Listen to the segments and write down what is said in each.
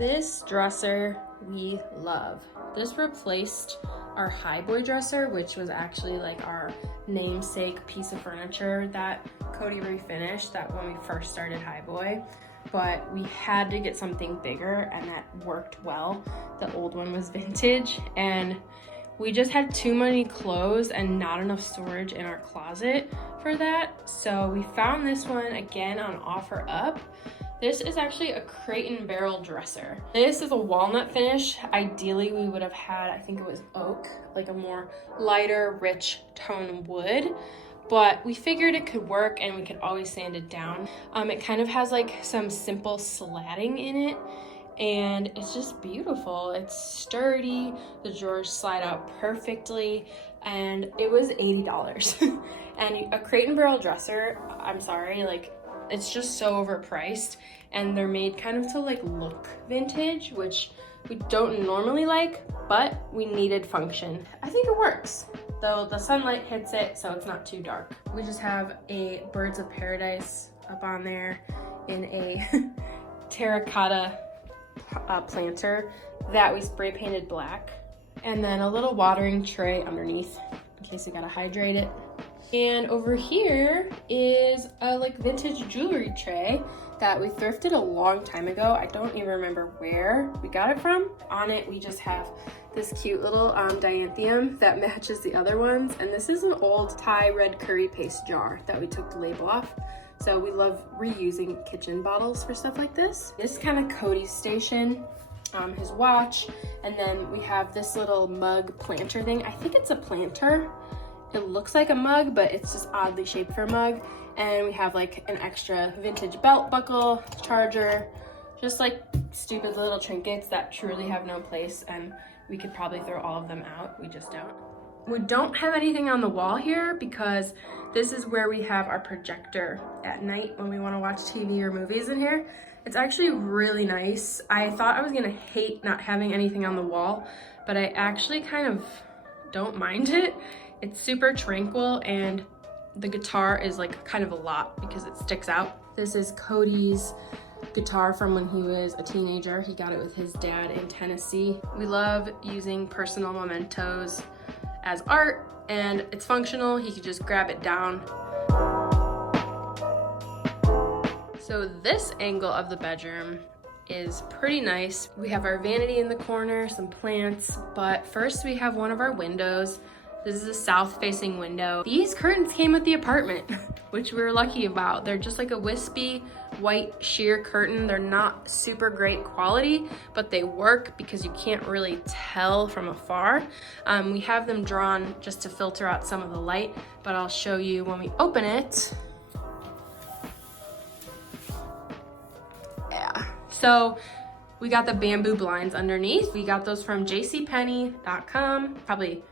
This dresser we love. This replaced our Highboy dresser, which was actually like our namesake piece of furniture that Cody refinished that when we first started Highboy. But we had to get something bigger and that worked well. The old one was vintage and we just had too many clothes and not enough storage in our closet for that. So we found this one again on OfferUp. This is actually a crate and barrel dresser. This is a walnut finish. Ideally, we would have had, I think it was oak, like a more lighter, rich tone wood. But we figured it could work and we could always sand it down. It kind of has like some simple slatting in it and it's just beautiful. It's sturdy, the drawers slide out perfectly, and it was $80. And a crate and barrel dresser, I'm sorry, like it's just so overpriced, and they're made kind of to like look vintage, which we don't normally like, but we needed function. I think it works, though the sunlight hits it so it's not too dark. We just have a Birds of Paradise up on there in a terracotta planter that we spray painted black, and then a little watering tray underneath in case you gotta hydrate it. And over here is a like vintage jewelry tray that we thrifted a long time ago. I don't even remember where we got it from. On it we just have this cute little dianthium that matches the other ones, and this is an old Thai red curry paste jar that we took the label off. So we love reusing kitchen bottles for stuff like this. This is kind of Cody's station, his watch, and then we have this little mug planter thing. I think it's a planter. It looks like a mug, but it's just oddly shaped for a mug. And we have like an extra vintage belt buckle, charger, just like stupid little trinkets that truly have no place, and we could probably throw all of them out. We just don't. We don't have anything on the wall here because this is where we have our projector at night when we want to watch TV or movies in here. It's actually really nice. I thought I was gonna hate not having anything on the wall, but I actually kind of don't mind it. It's super tranquil, and the guitar is like kind of a lot because it sticks out. This is Cody's guitar from when he was a teenager. He got it with his dad in Tennessee. We love using personal mementos as art, and it's functional. He could just grab it down. So this angle of the bedroom is pretty nice. We have our vanity in the corner, some plants, but first we have one of our windows. This is a south-facing window. These curtains came with the apartment, which we were lucky about. They're just like a wispy white sheer curtain. They're not super great quality, but they work because you can't really tell from afar. We have them drawn just to filter out some of the light, but I'll show you when we open it. Yeah, so we got the bamboo blinds underneath. We got those from jcpenney.com, probably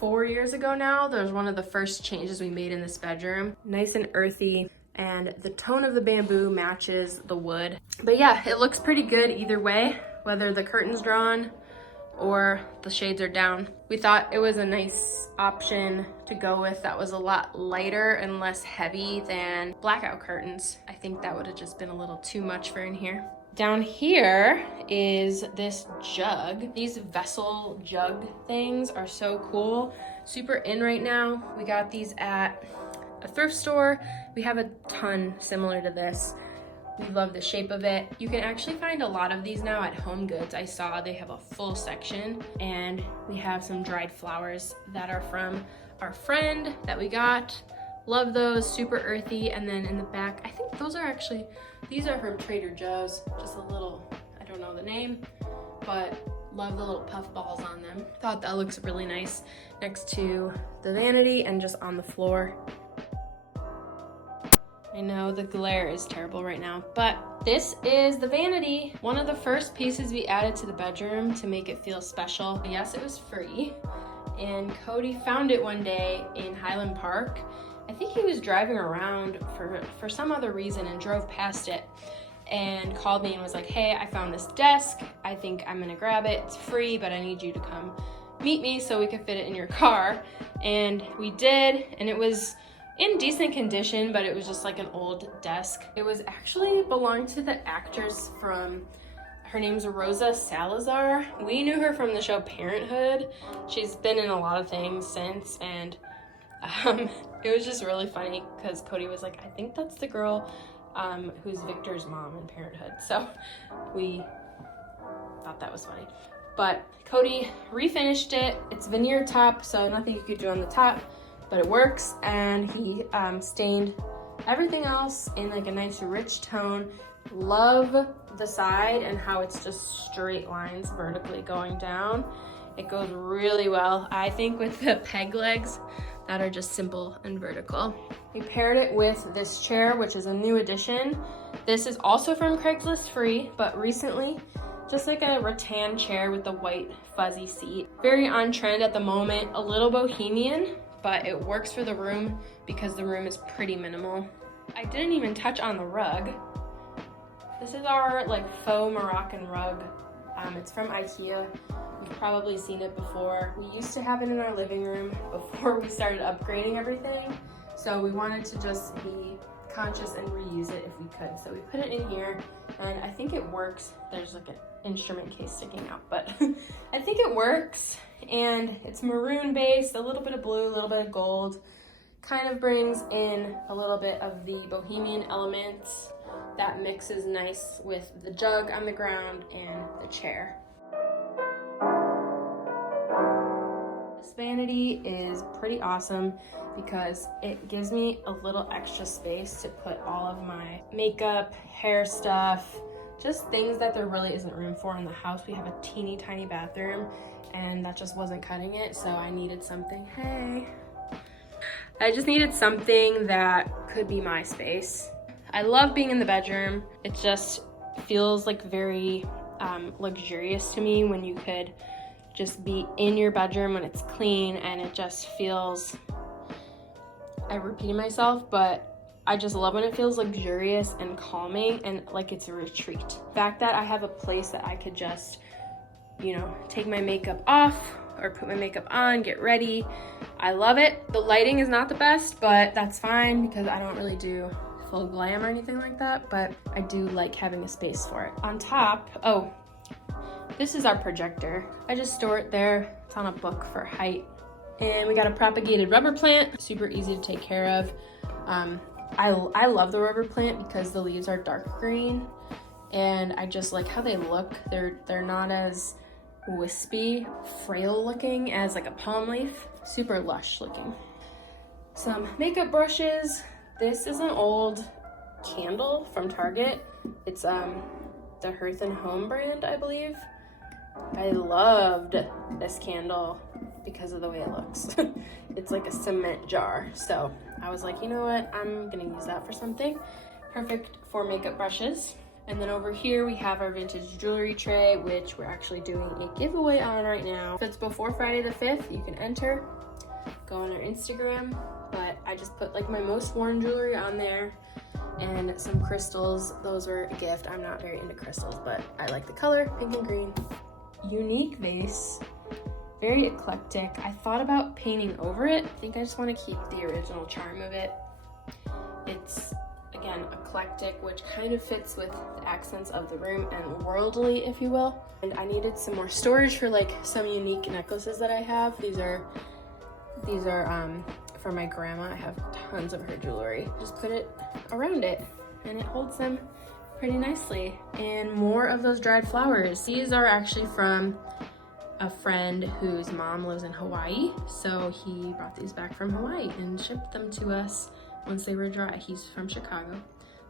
4 years ago now. That was one of the first changes we made in this bedroom. Nice and earthy, and the tone of the bamboo matches the wood. But yeah, it looks pretty good either way, whether the curtain's drawn or the shades are down. We thought it was a nice option to go with that was a lot lighter and less heavy than blackout curtains. I think that would have just been a little too much for in here. Down here is this jug. These vessel jug things are so cool. Super in right now. We got these at a thrift store. We have a ton similar to this. We love the shape of it. You can actually find a lot of these now at Home Goods. I saw they have a full section, and we have some dried flowers that are from our friend that we got. Love those, super earthy. And then in the back, I think those are actually, these are from Trader Joe's, just a little, I don't know the name, but love the little puff balls on them. Thought that looks really nice next to the vanity and just on the floor. I know the glare is terrible right now, but this is the vanity. One of the first pieces we added to the bedroom to make it feel special. Yes, it was free, and Cody found it one day in Highland Park. I think he was driving around for some other reason and drove past it and called me and was like, hey, I found this desk. I think I'm gonna grab it. It's free, but I need you to come meet me so we can fit it in your car. And we did, and it was in decent condition, but it was just like an old desk. It was actually belonged to the actress from Her name's Rosa Salazar. We knew her from the show Parenthood. She's been in a lot of things since, and it was just really funny because Cody was like, I think that's the girl who's Victor's mom in Parenthood. So we thought that was funny. But Cody refinished it. It's veneer top, so nothing you could do on the top, but it works. And he stained everything else in like a nice rich tone. Love the side and how it's just straight lines vertically going down. It goes really well, I think, with the peg legs that are just simple and vertical. We paired it with this chair, which is a new addition. This is also from Craigslist free, but recently, just like a rattan chair with the white fuzzy seat. Very on trend at the moment, a little bohemian, but it works for the room because the room is pretty minimal. I didn't even touch on the rug. This is our like faux Moroccan rug. It's from IKEA. You've probably seen it before. We used to have it in our living room before we started upgrading everything. So we wanted to just be conscious and reuse it if we could. So we put it in here and I think it works. There's like an instrument case sticking out, but I think it works. And it's maroon based, a little bit of blue, a little bit of gold. Kind of brings in a little bit of the bohemian elements that mixes nice with the jug on the ground and the chair. This vanity is pretty awesome because it gives me a little extra space to put all of my makeup, hair stuff, just things that there really isn't room for in the house. We have a teeny tiny bathroom and that just wasn't cutting it, so I needed something. Hey. I just needed something that could be my space. I love being in the bedroom. It just feels like very luxurious to me when you could just be in your bedroom when it's clean, and it just feels, I repeat myself, but I just love when it feels luxurious and calming and like it's a retreat. The fact that I have a place that I could just, you know, take my makeup off or put my makeup on, get ready. I love it. The lighting is not the best, but that's fine because I don't really do full glam or anything like that, but I do like having a space for it. On top, oh, this is our projector. I just store it there. It's on a book for height. And we got a propagated rubber plant, super easy to take care of. I love the rubber plant because the leaves are dark green and I just like how they look. They're not as wispy, frail looking as like a palm leaf. Super lush looking. Some makeup brushes. This is an old candle from Target. It's the Hearth and Home brand, I believe. I loved this candle because of the way it looks. It's like a cement jar. So I was like, you know what? I'm gonna use that for something. Perfect for makeup brushes. And then over here we have our vintage jewelry tray, which we're actually doing a giveaway on right now. If it's before Friday the 5th, you can enter. Go on our Instagram. But I just put like my most worn jewelry on there and some crystals. Those were a gift. I'm not very into crystals, but I like the color, pink and green. Unique vase, very eclectic. I thought about painting over it. I think I just want to keep the original charm of it. It's, again, eclectic, which kind of fits with the accents of the room and worldly, if you will. And I needed some more storage for like some unique necklaces that I have. These are for my grandma. I have tons of her jewelry. Just put it around it and it holds them pretty nicely. And more of those dried flowers. These are actually from a friend whose mom lives in Hawaii. So he brought these back from Hawaii and shipped them to us once they were dry. He's from Chicago.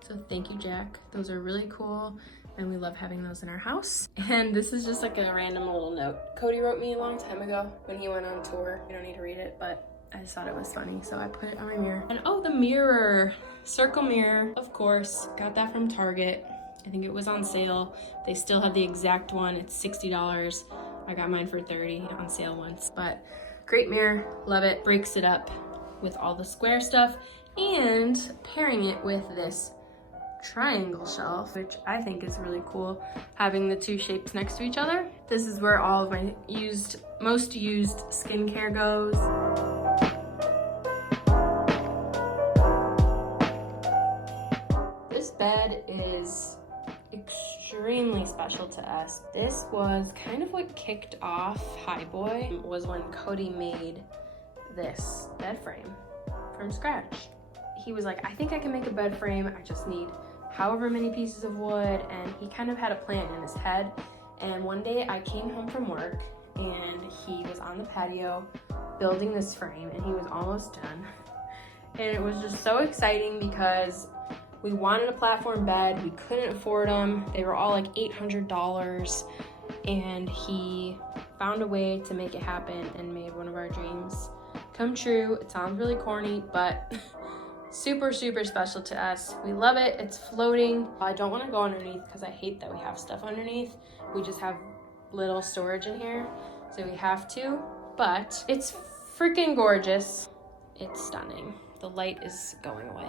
So thank you, Jack. Those are really cool. And we love having those in our house. And this is just like a random little note Cody wrote me a long time ago when he went on tour. You don't need to read it, but I just thought it was funny, so I put it on my mirror. And oh, the mirror, circle mirror, of course. Got that from Target. I think it was on sale. They still have the exact one. It's $60. I got mine for $30 on sale once. But great mirror, love it. Breaks it up with all the square stuff and pairing it with this triangle shelf, which I think is really cool, having the two shapes next to each other. This is where all of my most used skincare goes. This bed is extremely special. special to us. This was kind of what kicked off Highboy, was when Cody made this bed frame from scratch. He was like, I think I can make a bed frame. I just need however many pieces of wood. And he kind of had a plan in his head. And one day I came home from work and he was on the patio building this frame and he was almost done. And it was just so exciting because we wanted a platform bed. We couldn't afford them. They were all like $800. And he found a way to make it happen and made one of our dreams come true. It sounds really corny, but super, super special to us. We love it. It's floating. I don't want to go underneath because I hate that we have stuff underneath. We just have little storage in here, so we have to, but it's freaking gorgeous. It's stunning. The light is going away.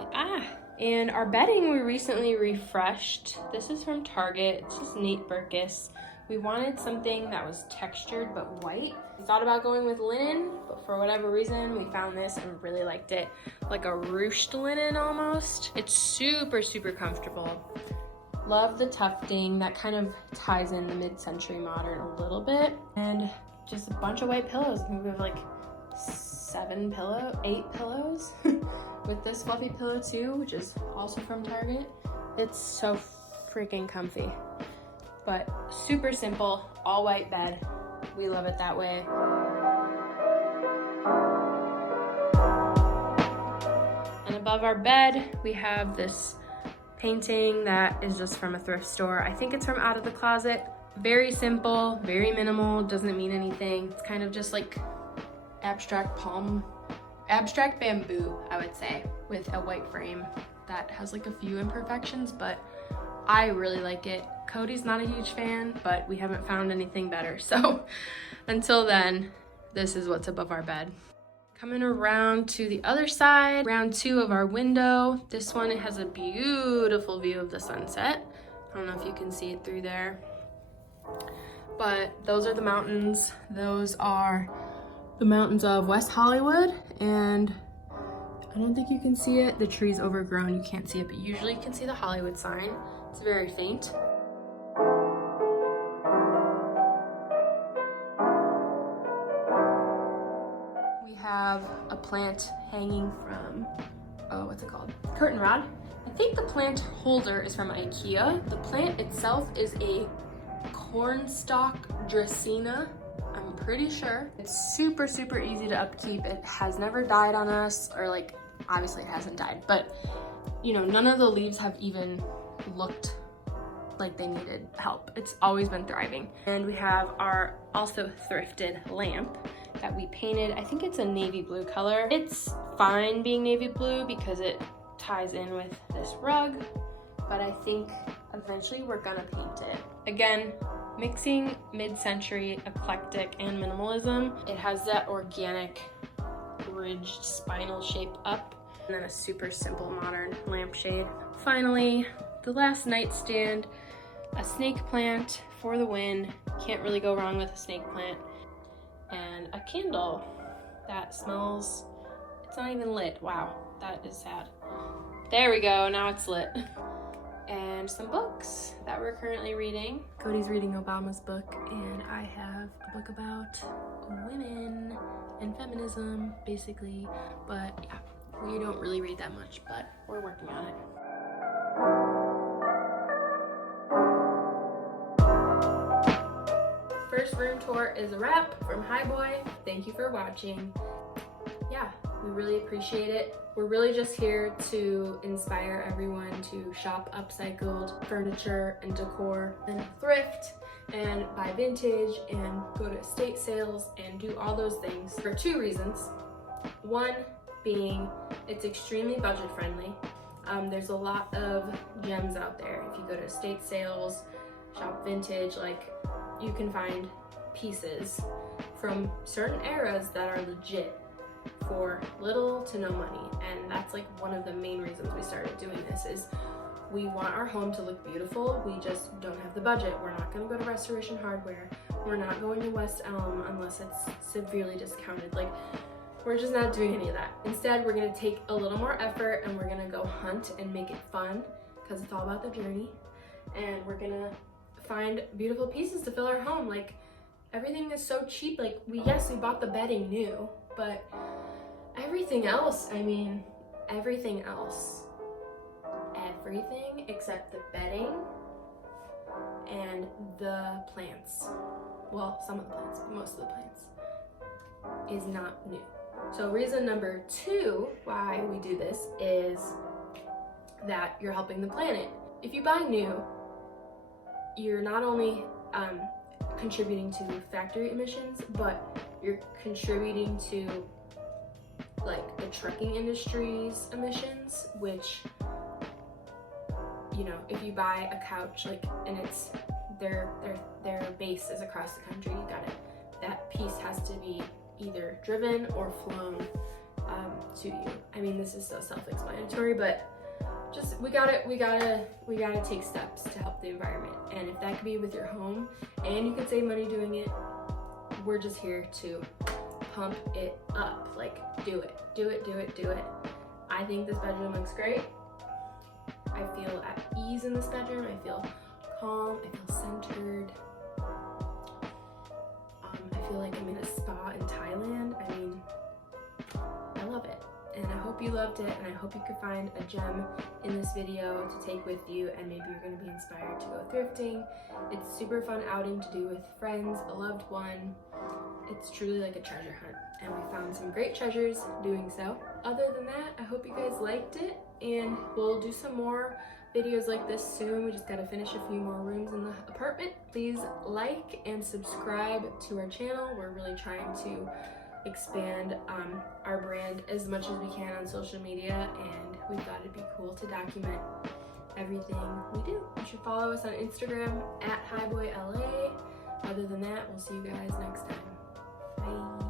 And our bedding we recently refreshed. This is from Target. It's just Nate Berkus. We wanted something that was textured but white. We thought about going with linen, but for whatever reason, we found this and really liked it. Like a ruched linen almost. It's super, super comfortable. Love the tufting. That kind of ties in the mid-century modern a little bit. And just a bunch of white pillows. I think we have like 8 pillows with this fluffy pillow too, which is also from Target. It's so freaking comfy. But super simple, all white bed. We love it that way. And above our bed, we have this painting that is just from a thrift store. I think it's from Out of the Closet. Very simple, very minimal, doesn't mean anything. It's kind of just like abstract bamboo, I would say, with a white frame that has like a few imperfections, but I really like it. Cody's not a huge fan, but we haven't found anything better. So until then, this is what's above our bed. Coming around to the other side, round 2 of our window. This one, it has a beautiful view of the sunset. I don't know if you can see it through there, but those are the mountains. Those are the mountains of West Hollywood, and I don't think you can see it. The tree's overgrown, you can't see it, but usually you can see the Hollywood sign. It's very faint. We have a plant hanging from, what's it called? Curtain rod. I think the plant holder is from IKEA. The plant itself is a cornstalk dracaena. I'm pretty sure. It's super, super easy to upkeep. It has never died on us, or like, obviously it hasn't died, but you know, none of the leaves have even looked like they needed help. It's always been thriving. And we have our also thrifted lamp that we painted. I think it's a navy blue color. It's fine being navy blue because it ties in with this rug, but I think eventually we're gonna paint it. Again, mixing mid-century, eclectic, and minimalism. It has that organic, ridged spinal shape up, and then a super simple modern lampshade. Finally, the last nightstand, a snake plant for the win. Can't really go wrong with a snake plant. And a candle that smells, it's not even lit. Wow, that is sad. There we go, now it's lit. And some books that we're currently reading. Cody's reading Obama's book, and I have a book about women and feminism, basically. But yeah, we don't really read that much, but we're working on it. First room tour is a wrap from Highboy. Thank you for watching. Yeah, we really appreciate it. We're really just here to inspire everyone to shop upcycled furniture and decor and thrift and buy vintage and go to estate sales and do all those things for 2 reasons. One being it's extremely budget friendly. There's a lot of gems out there. If you go to estate sales, shop vintage, like you can find pieces from certain eras that are legit for little to no money. And that's like one of the main reasons we started doing this, is we want our home to look beautiful. We just don't have the budget. We're not going to go to Restoration Hardware. We're not going to West Elm unless it's severely discounted. Like, we're just not doing any of that. Instead, we're going to take a little more effort and we're going to go hunt and make it fun, because it's all about the journey. And we're going to find beautiful pieces to fill our home. Like, everything is so cheap. Like, yes, we bought the bedding new, but everything else, I mean, everything except the bedding and the plants. Well, some of the plants, but most of the plants is not new. So reason number 2 why we do this is that you're helping the planet. If you buy new, you're not only contributing to factory emissions, but you're contributing to like the trucking industry's emissions, which, you know, if you buy a couch, like, and it's their base is across the country, that piece has to be either driven or flown to you. I mean, this is so self-explanatory, but just we gotta take steps to help the environment. And if that could be with your home and you could save money doing it, we're just here to pump it up. Like, do it. I think this bedroom looks great. I feel at ease in this bedroom. I feel calm. I feel centered. I feel like I'm in a spa in Thailand. I mean, I love it. And I hope you loved it, and I hope you could find a gem in this video to take with you, and maybe you're going to be inspired to go thrifting. It's super fun outing to do with friends, a loved one. It's truly like a treasure hunt, and we found some great treasures doing so. Other than that, I hope you guys liked it, and we'll do some more videos like this soon. We just got to finish a few more rooms in the apartment. Please like and subscribe to our channel. We're really trying to expand our brand as much as we can on social media, and we thought it'd be cool to document everything we do. You should follow us on Instagram at HighboyLA. Other than that, we'll see you guys next time. Bye.